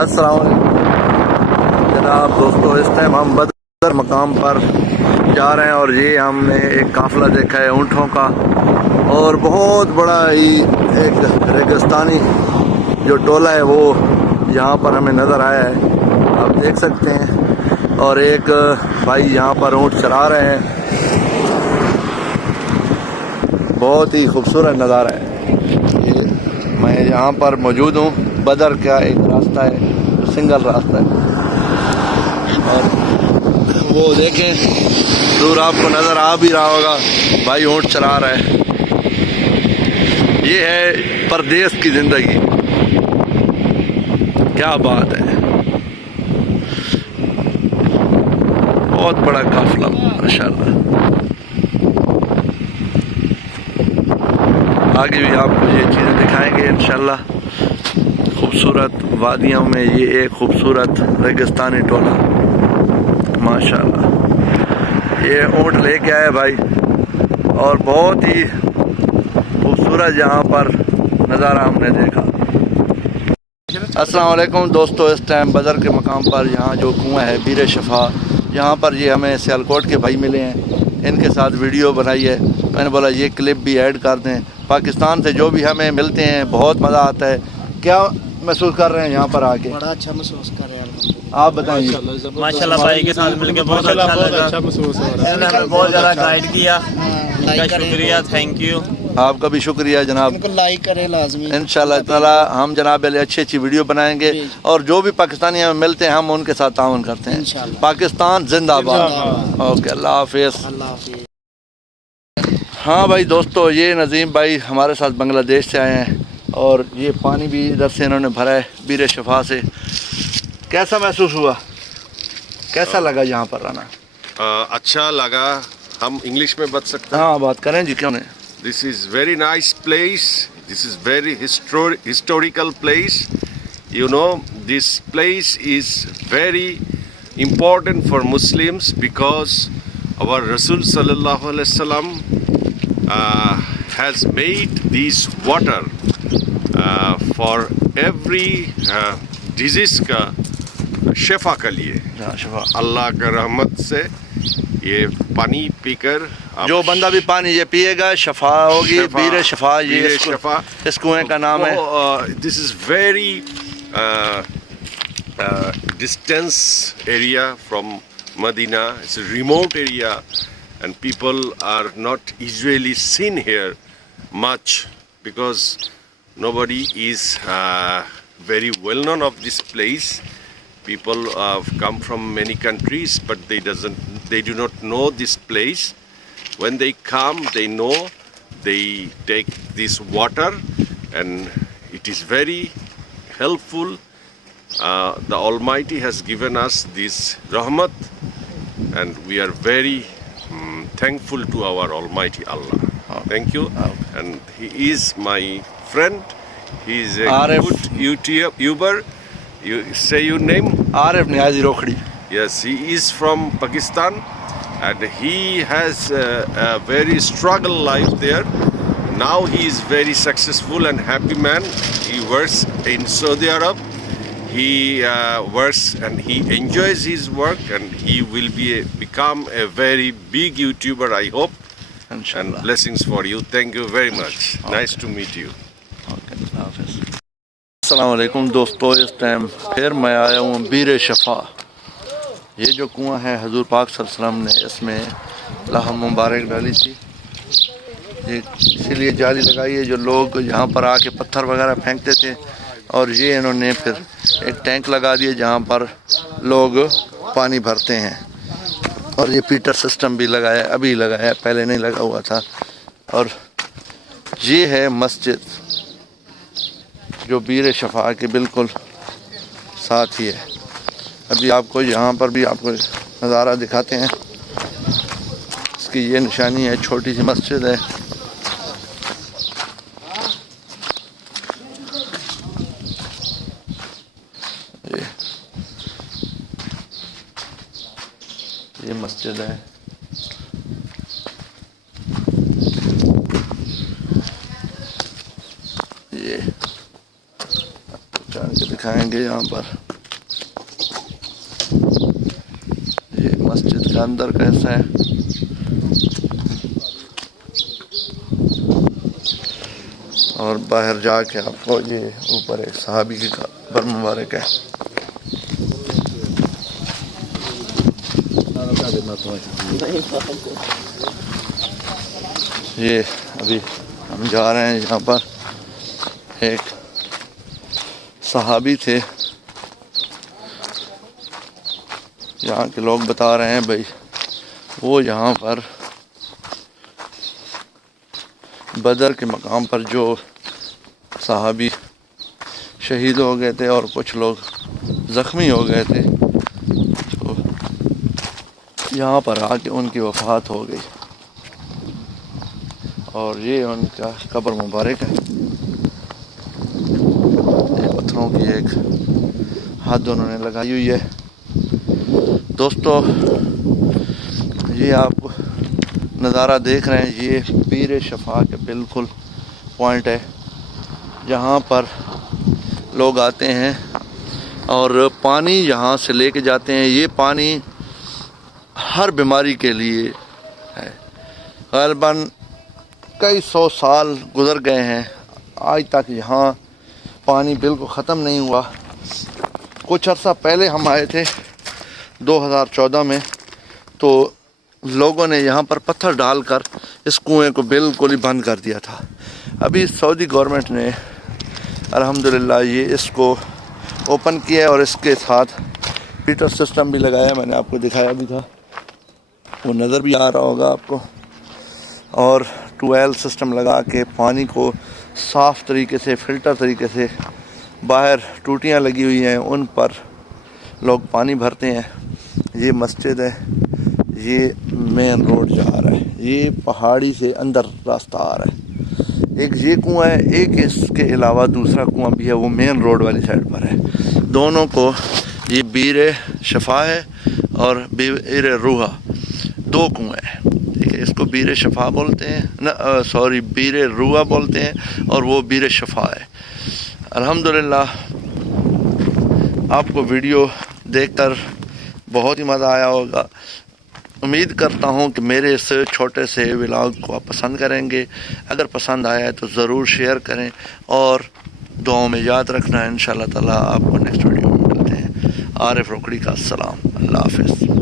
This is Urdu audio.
السلام علیکم جناب دوستو، اس ٹائم ہم بدر مقام پر جا رہے ہیں اور یہ ہم نے ایک قافلہ دیکھا ہے اونٹوں کا، اور بہت بڑا ہی ایک ریگستانی جو ٹولہ ہے وہ یہاں پر ہمیں نظر آیا ہے، آپ دیکھ سکتے ہیں، اور ایک بھائی یہاں پر اونٹ چلا رہے ہیں، بہت ہی خوبصورت نظارہ ہے یہ۔ میں یہاں پر موجود ہوں، بدر کا ایک راستہ ہے، سنگل راستہ ہے، اور وہ دیکھیں دور آپ کو نظر آ بھی رہا ہوگا، بھائی اونٹ چلا رہا ہے۔ یہ ہے پردیس کی زندگی، کیا بات ہے، بہت بڑا قافلہ ماشاءاللہ۔ آگے بھی آپ کو یہ چیزیں دکھائیں گے انشاءاللہ۔ خوبصورت وادیوں میں یہ ایک خوبصورت ریگستانی ٹولہ ماشاءاللہ۔ یہ اونٹ لے کے آئے بھائی، اور بہت ہی خوبصورت یہاں پر نظارہ ہم نے دیکھا۔ السلام علیکم دوستو، اس ٹائم بدر کے مقام پر یہاں جو کنواں ہے بیر شفا، یہاں پر یہ ہمیں سیالکوٹ کے بھائی ملے ہیں، ان کے ساتھ ویڈیو بنائی ہے، میں نے بولا یہ کلپ بھی ایڈ کر دیں۔ پاکستان سے جو بھی ہمیں ملتے ہیں بہت مزہ آتا ہے۔ کیا محسوس کر رہے ہیں یہاں پر آ کے؟ بڑا اچھا محسوس کر رہے ہیں، آپ بتائیے۔ ماشاءاللہ بھائی کے ساتھ مل کے بہت اچھا لگا، انہوں نے ہمیں بہت زیادہ گائیڈ کیا، ان کا شکریہ، تھینک یو۔ آپ کا بھی شکریہ جناب، ان کو لائک کریں لازمی انشاءاللہ تعالی ہم جناب علی اچھی ویڈیو بنائیں گے، اور جو بھی پاکستانی ہمیں ملتے ہیں ہم ان کے ساتھ تعاون کرتے ہیں۔ انشاءاللہ۔ پاکستان زندہ باد۔ اوکے، اللہ حافظ۔ اللہ حافظ۔ ہاں بھائی دوستو، یہ نظیم بھائی ہمارے ساتھ بنگلہ دیش سے آئے ہیں، اور یہ پانی بھی ادھر سے انہوں نے بھرا ہے بیر شفا سے۔ کیسا محسوس ہوا، کیسا لگا یہاں پر رہنا؟ اچھا لگا۔ ہم انگلش میں بات سکتے ہیں؟ ہاں بات کریں جی، کیوں نہیں۔ This is very nice place. This is very historical place. You know, this place is very important for Muslims because our Rasul sallallahu alaihi wasallam has made this water for every disease کا شفا کے لیے۔ اللہ کا رحمت سے یہ پانی پی کر جو بندہ بھی پانی یہ پیے گا شفا ہوگی، بیر شفا، یہ اس کنویں کا نام ہے۔ This is very distance area from Medina, it's a remote area and people are not usually seen here much because nobody is very well known of this place. People have come from many countries, but they do not know this place. When they come, they know, they take this water and it is very helpful. The Almighty has given us this rahmat and we are very thankful to our Almighty Allah. Thank you. And he is my friend. He is a good YouTuber. You say your name? Arif Niazi Rokhri. Yes, he is from Pakistan and he has a very struggle life there. Now he is very successful and happy man. He works in Saudi Arab. He works and he enjoys his work and he will become a very big YouTuber, I hope. And blessings for you. Thank you very much. Nice to meet you. Okay, Allah Hafiz. السلام علیکم دوستو، اس ٹائم پھر میں آیا ہوں بیر شفا۔ یہ جو کنواں ہے حضور پاک صلی اللہ علیہ وسلم نے اس میں لہم مبارک ڈالی تھی، یہ اسی لیے جالی لگائی ہے، جو لوگ یہاں پر آ کے پتھر وغیرہ پھینکتے تھے، اور یہ انہوں نے پھر ایک ٹینک لگا دیا جہاں پر لوگ پانی بھرتے ہیں، اور یہ پیٹر سسٹم بھی لگایا، ابھی لگایا، پہلے نہیں لگا ہوا تھا۔ اور یہ ہے مسجد جو بیر شفا کے بالکل ساتھ ہی ہے۔ ابھی آپ کو یہاں پر بھی آپ کو نظارہ دکھاتے ہیں، اس کی یہ نشانی ہے، چھوٹی سی مسجد ہے۔ یہ مسجد ہے، یہ دکھائیں گے یہاں پر یہ مسجد کا اندر کیسا ہے. اور باہر جا کے آپ کو یہ اوپر ایک صحابی کی قبر مبارک ہے. یہ ابھی ہم جا رہے ہیں یہاں پر ایک صحابی تھے, یہاں کے لوگ بتا رہے ہیں بھائی وہ یہاں پر بدر کے مقام پر جو صحابی شہید ہو گئے تھے اور کچھ لوگ زخمی ہو گئے تھے, تو یہاں پر آ کے ان کی وفات ہو گئی اور یہ ان کا قبر مبارک ہے. یہ پتھروں کی ایک حد انہوں نے لگائی ہوئی ہے. دوستو یہ آپ نظارہ دیکھ رہے ہیں, یہ پیر شفاع کے بالکل پوائنٹ ہے جہاں پر لوگ آتے ہیں اور پانی یہاں سے لے کے جاتے ہیں. یہ پانی ہر بیماری کے لیے ہے. غالباً کئی سو سال گزر گئے ہیں, آج تک یہاں پانی بالکل ختم نہیں ہوا. کچھ عرصہ پہلے ہم آئے تھے 2014 میں, تو لوگوں نے یہاں پر پتھر ڈال کر اس کنویں کو بالکل ہی بند کر دیا تھا. ابھی سعودی گورنمنٹ نے الحمدللہ یہ اس کو اوپن کیا ہے اور اس کے ساتھ فلٹر سسٹم بھی لگایا, میں نے آپ کو دکھایا بھی تھا, وہ نظر بھی آ رہا ہوگا آپ کو. اور ٹویل سسٹم لگا کے پانی کو صاف طریقے سے فلٹر طریقے سے, باہر ٹوٹیاں لگی ہوئی ہیں ان پر لوگ پانی بھرتے ہیں. یہ مسجد ہے, یہ مین روڈ جا رہا ہے, یہ پہاڑی سے اندر راستہ آ رہا ہے. ایک یہ کنواں ہے, ایک اس کے علاوہ دوسرا کنواں بھی ہے, وہ مین روڈ والی سائڈ پر ہے. دونوں کو یہ بیر شفاع ہے اور بیر روحہ, دو کنویں ہیں. ٹھیک ہے, اس کو بیر شفاع بولتے ہیں, بیر روحہ بولتے ہیں, اور وہ بیر شفاع ہے. الحمدللہ آپ کو ویڈیو دیکھ کر بہت ہی مزہ آیا ہوگا. امید کرتا ہوں کہ میرے اس چھوٹے سے ولاگ کو آپ پسند کریں گے. اگر پسند آیا ہے تو ضرور شیئر کریں اور دعاؤں میں یاد رکھنا ہے. انشاءاللہ تعالی آپ کو نیکسٹ ویڈیو میں ملتے ہیں. عارف روکڑی کا السلام, اللہ حافظ.